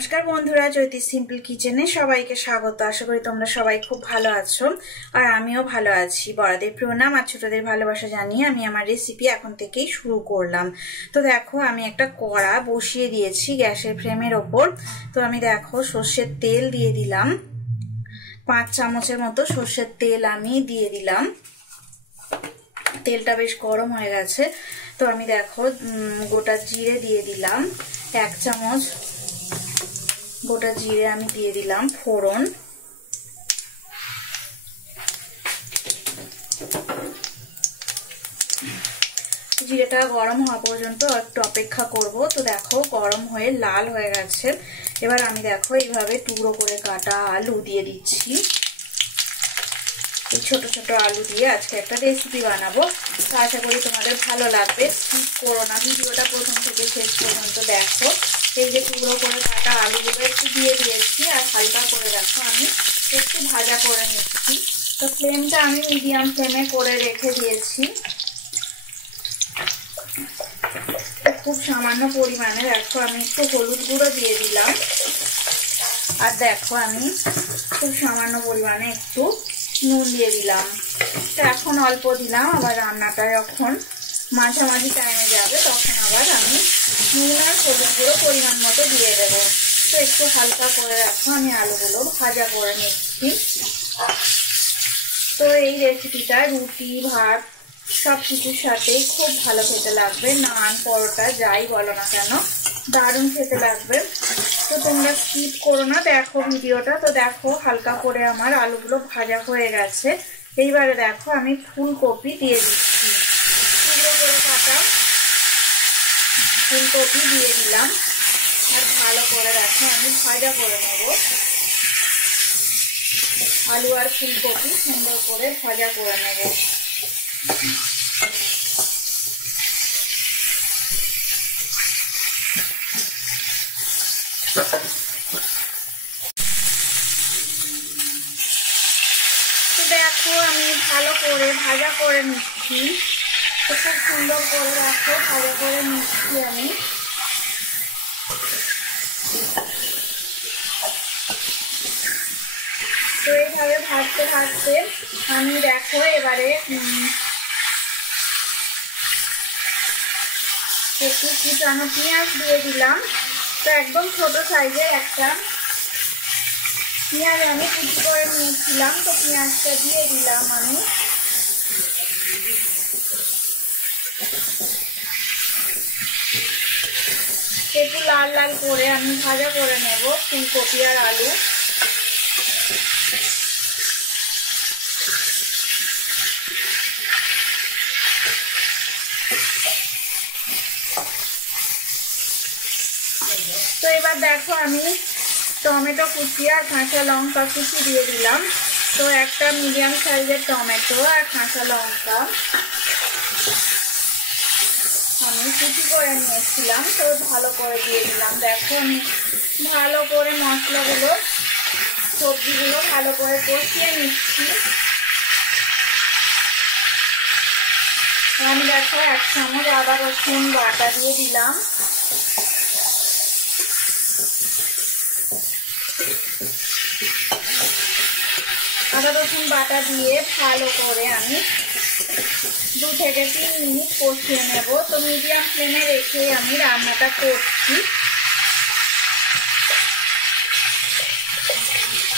নমস্কার বন্ধুরা, জ্যোতি সিম্পল কিচেনে সবাইকে স্বাগত। আশা করি তোমরা সবাই খুব ভালো আছো আর আমিও ভালো আছি। বড়দের প্রণাম আর ছোটদের ভালোবাসা জানিয়ে আমি আমার রেসিপি এখন থেকেই শুরু করলাম। তো দেখো, আমি একটা কড়া বসিয়ে দিয়েছি গ্যাসের ফ্লেমের ওপর। তো আমি দেখো সর্ষের তেল দিয়ে দিলাম, 5 চামচের মতো সর্ষের তেল আমি দিয়ে দিলাম। তেলটা বেশ গরম হয়ে গেছে। তো আমি দেখো গোটা জিরে দিয়ে দিলাম 1 চামচ। গোটা জিরে আমি দিয়ে দিলাম ফোড়ন। জিরেটা গরম হওয়া পর্যন্ত একটু অপেক্ষা করব। তো দেখো গরম হয়ে লাল হয়ে গেছে। এবার আমি দেখো এইভাবে টুকরো করে কাটা আলু দিয়ে দিচ্ছি। এই ছোট ছোট আলু দিয়ে আজকে একটা রেসিপি বানাবো। তো আশা করি তোমাদের ভালো লাগবে, স্কিপ করো না, ভিডিওটা প্রথম থেকে শেষ পর্যন্ত দেখো। এই যে টুকরো করে কাটা আলুগুলো একটু দিয়ে দিয়েছি আর হালকা করে দেখো আমি একটু ভাজা করে নিচ্ছি। তো ফ্লেমটা আমি মিডিয়াম ফ্লেমে করে রেখে দিয়েছি। খুব সামান্য পরিমাণে দেখো আমি একটু হলুদ গুঁড়ো দিয়ে দিলাম আর দেখো আমি খুব সামান্য পরিমাণে একটু নুন দিয়ে দিলাম। তো এখন অল্প দিলাম, আবার রান্নাটা যখন মাঝামাঝি টাইমে যাবে তখন আবার আমি নুন আর হলুদ গুঁড়ো পরিমাণ মতো দিয়ে দেবো। তো একটু হালকা করে রাখো আমি আলুগুলো ভাজা করে নিচ্ছি। তো এই রেসিপিটা রুটি ভাত সব কিছুর সাথেই খুব ভালো খেতে লাগবে, নান পরোটা যাই বলো না কেন দারুণ খেতে লাগবে। তো তোমরা স্কিপ করো না, দেখো ভিডিওটা। তো দেখো হালকা করে আমার আলুগুলো ভাজা হয়ে গেছে। এইবারে দেখো আমি ফুলকপি দিয়ে দিচ্ছি, টুকরো করে কাটা ফুলকপি দিয়ে দিলাম আর ভালো করে দেখো আমি ভাজা করে নেব। আলু আর ফুলকপি সুন্দর করে ভাজা করে নেব। দেখো আমি ভালো করে ভাজা করে নিচ্ছি। তো খুব সুন্দর করে দেখো ভাজা করে নিচ্ছি আমি। তো এইভাবে ভাজতে ভাজতে আমি দেখো এবারে একটু কুচানো পেঁয়াজ দিয়ে দিলাম। তো একদম ছোট সাইজের একটা পেঁয়াজ আমি কুচি করে নিয়েছিলাম। তো পেঁয়াজটা দিয়ে দিলাম আমি। একটু লাল লাল করে আমি ভাজা করে নেব ফুলকপি আর আলু। তো এবার দেখো আমি টমেটো কুচি আর কাঁচা লঙ্কা কুচি দিয়ে দিলাম। তো একটা মিডিয়াম সাইজের টমেটো আর কাঁচা লঙ্কা আমি কুচি করে নিয়েছিলাম। তো ভালো করে দিয়ে দিলাম। দেখো আমি ভালো করে মশলাগুলো সবজিগুলো ভালো করে কষিয়ে নিচ্ছি। আমি দেখো 1 চামচ আদা রসুন বাটা দিয়ে দিলাম। আদা রসুন বাটা দিয়ে ভালো করে আমি 2 থেকে 3 মিনিট কষিয়ে নেব। তো মিডিয়াম ফ্লেমে রেখে আমি রান্নাটা করছি।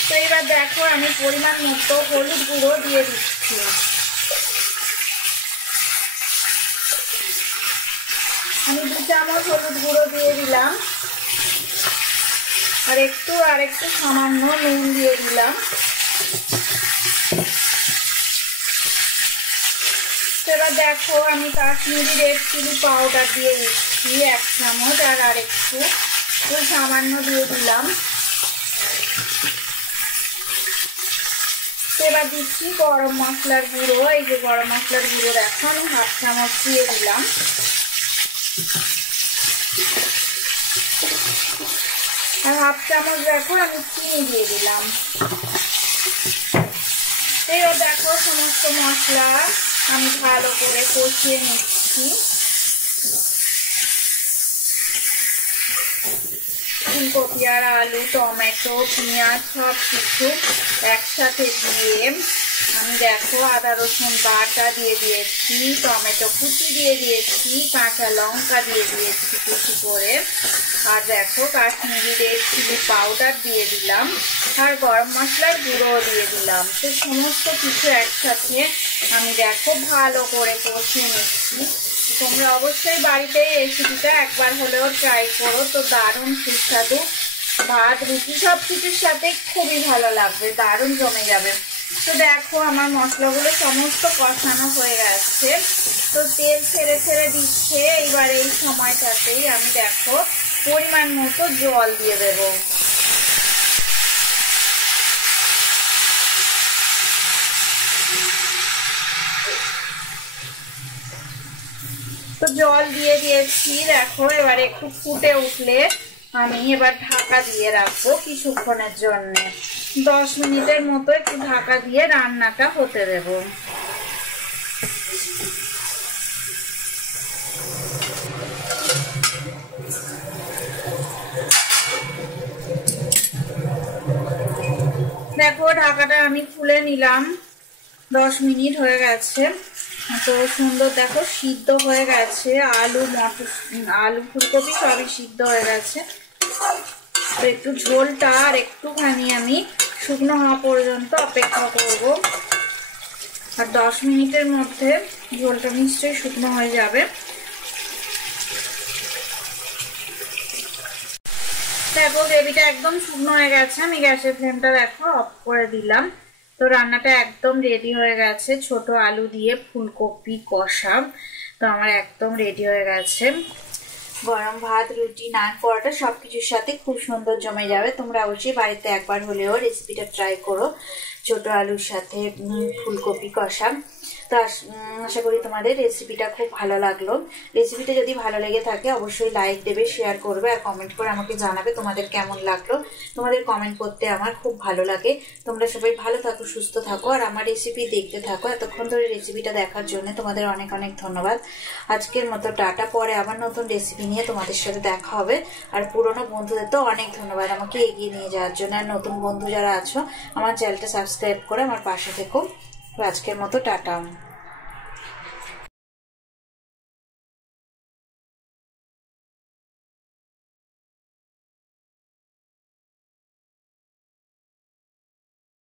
তো এবার দেখো আমি পরিমাণ মতো হলুদ গুঁড়ো দিয়ে দিচ্ছি। আমি 2 চামচ হলুদ গুঁড়ো দিয়ে দিলাম আর একটু সামান্য নুন দিয়ে দিলাম। এবার দেখো আমি কাশ্মীরি রেড চিলি পাউডার দিয়ে দিচ্ছি 1 চামচ আর আরেকটু সামান্য দিয়ে দিলাম। এবার দিচ্ছি গরম মশলার গুঁড়ো। এই যে গরম মশলার গুঁড়ো দেখো আমি 1/2 চামচ দিয়ে দিলাম। আর 1/2 চামচ দেখো আমি চিনি দিয়ে দিলাম। এবার দেখো সমস্ত মশলা আমি ভালো করে কষিয়ে নিচ্ছি। ফুলকপি আর আলু, টমেটো, পেঁয়াজ সব কিছু একসাথে দিয়ে আমি দেখো আদা রসুন বাটা দিয়ে দিয়েছি, টমেটো কুচি দিয়ে দিয়েছি, কাঁচা লঙ্কা দিয়ে দিয়েছি কুচি করে, আর দেখো কাশ্মীরি রেড চিলি পাউডার দিয়ে দিলাম, আর গরম মশলার গুঁড়ো দিয়ে দিলাম। তো সমস্ত কিছু একসাথে আমি দেখো ভালো করে কষিয়ে নিচ্ছি। তোমরা অবশ্যই বাড়িতে এই রেসিপিটা একবার হলেও ট্রাই করো, তো দারুণ সুস্বাদু ভাত রুটি সব কিছুর সাথে খুবই ভালো লাগবে, দারুণ জমে যাবে। তো দেখো আমার মশলাগুলো সমস্ত কষানো হয়ে গেছে, তো তেল ছেড়ে ছেড়ে দিচ্ছে। এইবার এই সময়টাতেই আমি দেখো পরিমাণ মতো জল দিয়ে দেবো। তো জল দিয়ে দিয়েছি দেখো, এবার একটু ফুটে উঠলে আমি এবার ঢাকা দিয়ে রাখবো কিছুক্ষণের জন্য, 10 মিনিটের মতো একটু ঢাকা দিয়ে রান্নাটা হতে দেব। দেখো ঢাকাটা আমি খুলে নিলাম, 10 মিনিট হয়ে গেছে। তো সুন্দর দেখো সিদ্ধ হয়ে গেছে, আলু মটর আলু ফুলকপি সবই সিদ্ধ হয়ে গেছে। তো একটু ঝোলটা আর একটুখানি আমি শুকনো হওয়া পর্যন্ত অপেক্ষা করব, আর 10 মিনিটের মধ্যে ঝোলটা নিশ্চয়ই শুকনো হয়ে যাবে। দেখো গ্রেভিটা একদম শুকনো হয়ে গেছে, আমি গ্যাসের ফ্লেমটা দেখো অফ করে দিলাম। তো রান্নাটা একদম রেডি হয়ে গেছে, ছোট আলু দিয়ে ফুলকপি কষা তো আমার একদম রেডি হয়ে গেছে। গরম ভাত রুটি নান পরোটা সবকিছুর সাথে খুব সুন্দর জমে যাবে। তোমরা অবশ্যই বাড়িতে একবার হলেও রেসিপিটা ট্রাই করো, ছোট আলুর সাথে ফুলকপি কষা। তো আশা করি তোমাদের রেসিপিটা খুব ভালো লাগলো। রেসিপিটা যদি ভালো লেগে থাকে অবশ্যই লাইক দেবে, শেয়ার করবে আর কমেন্ট করে আমাকে জানাবে তোমাদের কেমন লাগলো। তোমাদের কমেন্ট করতে আমার খুব ভালো লাগে। তোমরা সবাই ভালো থাকো, সুস্থ থাকো, আর আমার রেসিপি দেখতে থাকো। এতক্ষণ ধরে রেসিপিটা দেখার জন্য তোমাদের অনেক অনেক ধন্যবাদ। আজকের মতো টাটা, পরে আবার নতুন রেসিপি নিয়ে তোমাদের সাথে দেখা হবে। আর পুরনো বন্ধুদের তো অনেক ধন্যবাদ আমাকে এগিয়ে নিয়ে যাওয়ার জন্য। আর নতুন বন্ধু যারা আছো আমার চ্যানেলটা সাবস্ক্রাইব করে আমার পাশে থেকো। আজকের মতো টাটা।